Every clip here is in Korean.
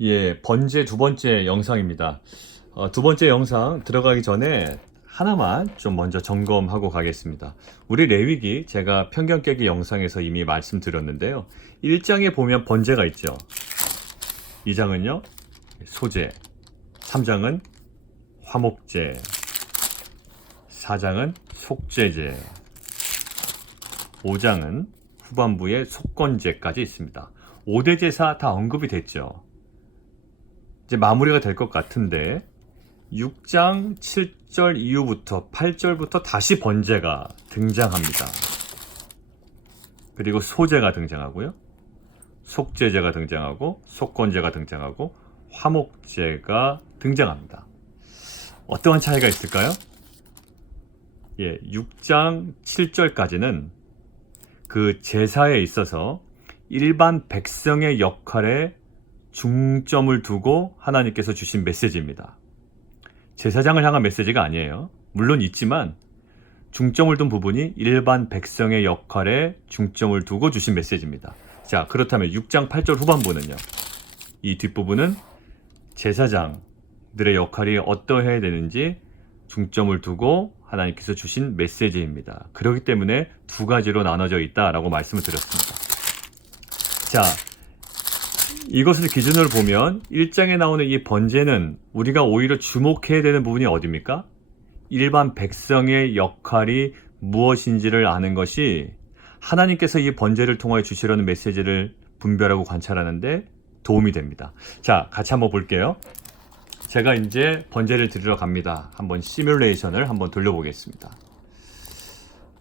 예, 번제 두 번째 영상입니다. 두 번째 영상 들어가기 전에 하나만 좀 먼저 점검하고 가겠습니다. 우리 레위기 제가 편견 깨기 영상에서 이미 말씀드렸는데요. 1장에 보면 번제가 있죠. 2장은요, 소제, 3장은 화목제, 4장은 속죄제, 5장은 후반부에 속건제까지 있습니다. 5대 제사 다 언급이 됐죠. 이제 마무리가 될 것 같은데 6장 7절 이후부터 8절부터 다시 번제가 등장합니다. 그리고 소제가 등장하고요. 속죄제가 등장하고 속건제가 등장하고 화목제가 등장합니다. 어떠한 차이가 있을까요? 예, 6장 7절까지는 그 제사에 있어서 일반 백성의 역할에 중점을 두고 하나님께서 주신 메시지입니다. 제사장을 향한 메시지가 아니에요. 물론 있지만 중점을 둔 부분이 일반 백성의 역할에 중점을 두고 주신 메시지입니다. 자, 그렇다면 6장 8절 후반부는요. 이 뒷부분은 제사장들의 역할이 어떠해야 되는지 중점을 두고 하나님께서 주신 메시지입니다. 그렇기 때문에 두 가지로 나눠져 있다라고 말씀을 드렸습니다. 자, 이것을 기준으로 보면 1장에 나오는 이 번제는 우리가 오히려 주목해야 되는 부분이 어디입니까? 일반 백성의 역할이 무엇인지를 아는 것이 하나님께서 이 번제를 통하여 주시려는 메시지를 분별하고 관찰하는데 도움이 됩니다. 자, 같이 한번 볼게요. 제가 이제 번제를 드리러 갑니다. 한번 시뮬레이션을 한번 돌려보겠습니다.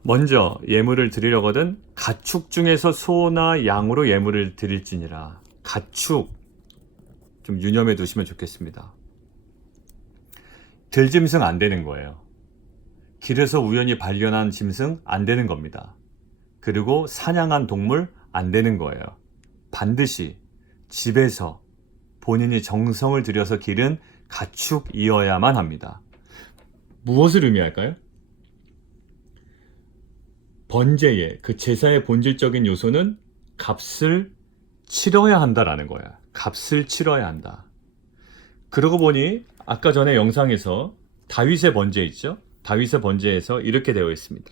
먼저 예물을 드리려거든 가축 중에서 소나 양으로 예물을 드릴지니라. 가축 좀 유념해 두시면 좋겠습니다. 들짐승 안 되는 거예요. 길에서 우연히 발견한 짐승 안 되는 겁니다. 그리고 사냥한 동물 안 되는 거예요. 반드시 집에서 본인이 정성을 들여서 기른 가축이어야만 합니다. 무엇을 의미할까요? 번제의 그 제사의 본질적인 요소는 값을 치러야 한다라는 거야. 값을 치러야 한다. 그러고 보니 아까 전에 영상에서 다윗의 번제 있죠? 다윗의 번제에서 이렇게 되어 있습니다.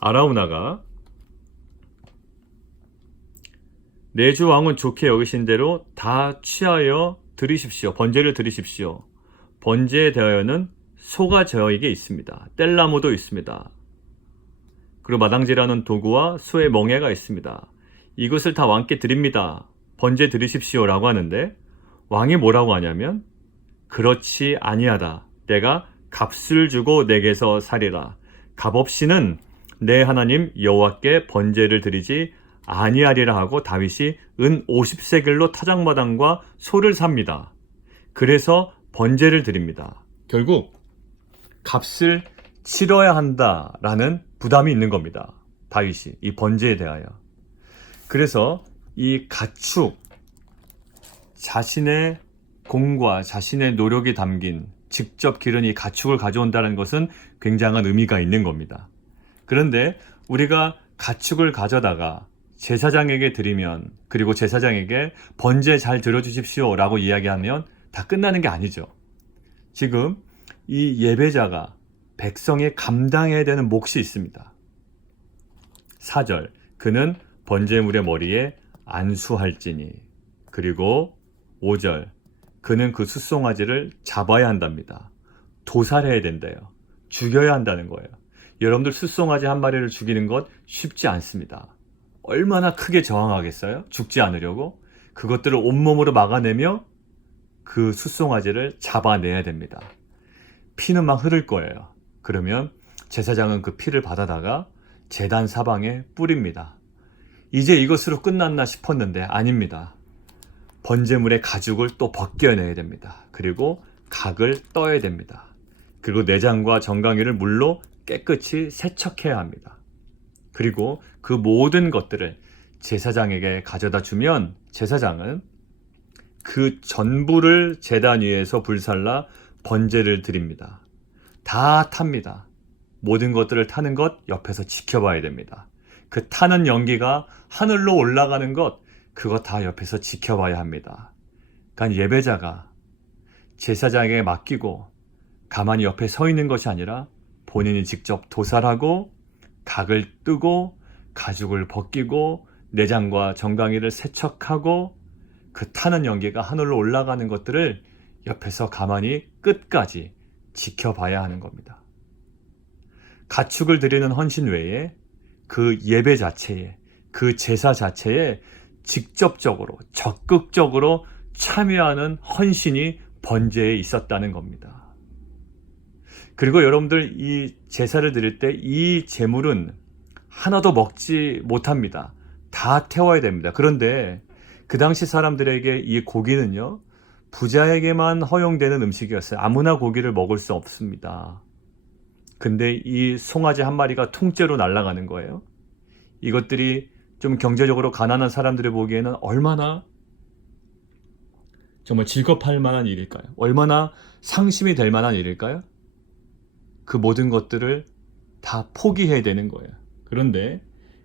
아라우나가 내 주 왕은 좋게 여기신 대로 다 취하여 드리십시오. 번제를 드리십시오. 번제에 대하여는 소가 저에게 있습니다. 뗄나무도 있습니다. 그리고 마당질하는 도구와 소의 멍에가 있습니다. 이것을 다 왕께 드립니다. 번제 드리십시오 라고 하는데 왕이 뭐라고 하냐면 그렇지 아니하다. 내가 값을 주고 내게서 사리라. 값없이는 내 하나님 여호와께 번제를 드리지 아니하리라 하고 다윗이 은 50세겔로 타작마당과 소를 삽니다. 그래서 번제를 드립니다. 결국 값을 치러야 한다라는 부담이 있는 겁니다. 다윗이 이 번제에 대하여. 그래서 이 가축, 자신의 공과 자신의 노력이 담긴 직접 기른 이 가축을 가져온다는 것은 굉장한 의미가 있는 겁니다. 그런데 우리가 가축을 가져다가 제사장에게 드리면, 그리고 제사장에게 번제 잘 드려주십시오 라고 이야기하면 다 끝나는 게 아니죠. 지금 이 예배자가 백성이 감당해야 되는 몫이 있습니다. 4절, 그는 번제물의 머리에 안수할지니. 그리고 5절, 그는 그 숫송아지를 잡아야 한답니다. 도살해야 된대요. 죽여야 한다는 거예요. 여러분들 숫송아지 한 마리를 죽이는 것 쉽지 않습니다. 얼마나 크게 저항하겠어요? 죽지 않으려고? 그것들을 온몸으로 막아내며 그 숫송아지를 잡아내야 됩니다. 피는 막 흐를 거예요. 그러면 제사장은 그 피를 받아다가 제단 사방에 뿌립니다. 이제 이것으로 끝났나 싶었는데 아닙니다. 번제물의 가죽을 또 벗겨내야 됩니다. 그리고 각을 떠야 됩니다. 그리고 내장과 정강이를 물로 깨끗이 세척해야 합니다. 그리고 그 모든 것들을 제사장에게 가져다 주면 제사장은 그 전부를 제단 위에서 불살라 번제를 드립니다. 다 탑니다. 모든 것들을 타는 것 옆에서 지켜봐야 됩니다. 그 타는 연기가 하늘로 올라가는 것, 그거 다 옆에서 지켜봐야 합니다. 간 예배자가 제사장에게 맡기고 가만히 옆에 서 있는 것이 아니라 본인이 직접 도살하고 닭을 뜨고 가죽을 벗기고 내장과 정강이를 세척하고 그 타는 연기가 하늘로 올라가는 것들을 옆에서 가만히 끝까지 지켜봐야 하는 겁니다. 가축을 드리는 헌신 외에 그 예배 자체에, 그 제사 자체에 직접적으로, 적극적으로 참여하는 헌신이 번제에 있었다는 겁니다. 그리고 여러분들 이 제사를 드릴 때 이 제물은 하나도 먹지 못합니다. 다 태워야 됩니다. 그런데 그 당시 사람들에게 이 고기는요, 부자에게만 허용되는 음식이었어요. 아무나 고기를 먹을 수 없습니다. 근데 이 송아지 한 마리가 통째로 날아가는 거예요. 이것들이 좀 경제적으로 가난한 사람들이 보기에는 얼마나 정말 질겁할 만한 일일까요? 얼마나 상심이 될 만한 일일까요? 그 모든 것들을 다 포기해야 되는 거예요. 그런데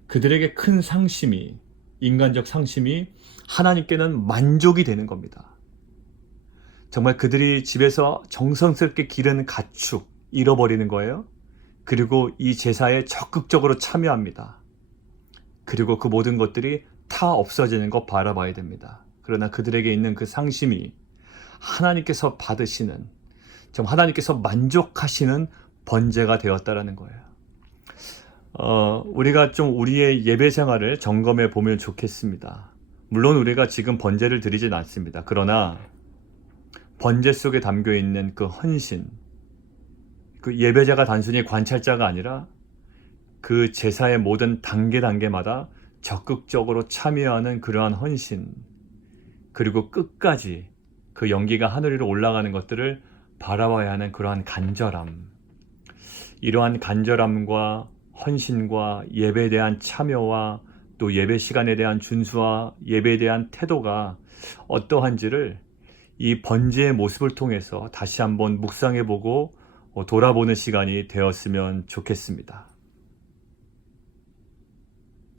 그들에게 큰 상심이, 인간적 상심이 하나님께는 만족이 되는 겁니다. 정말 그들이 집에서 정성스럽게 기른 가축 잃어버리는 거예요. 그리고 이 제사에 적극적으로 참여합니다. 그리고 그 모든 것들이 다 없어지는 것 바라봐야 됩니다. 그러나 그들에게 있는 그 상심이 하나님께서 받으시는, 좀 하나님께서 만족하시는 번제가 되었다라는 거예요. 우리가 좀 우리의 예배 생활을 점검해 보면 좋겠습니다. 물론 우리가 지금 번제를 드리진 않습니다. 그러나 번제 속에 담겨 있는 그 헌신, 그 예배자가 단순히 관찰자가 아니라 그 제사의 모든 단계마다 적극적으로 참여하는 그러한 헌신, 그리고 끝까지 그 연기가 하늘 위로 올라가는 것들을 바라봐야 하는 그러한 간절함, 이러한 간절함과 헌신과 예배에 대한 참여와 또 예배 시간에 대한 준수와 예배에 대한 태도가 어떠한지를 이 번제의 모습을 통해서 다시 한번 묵상해보고 돌아보는 시간이 되었으면 좋겠습니다.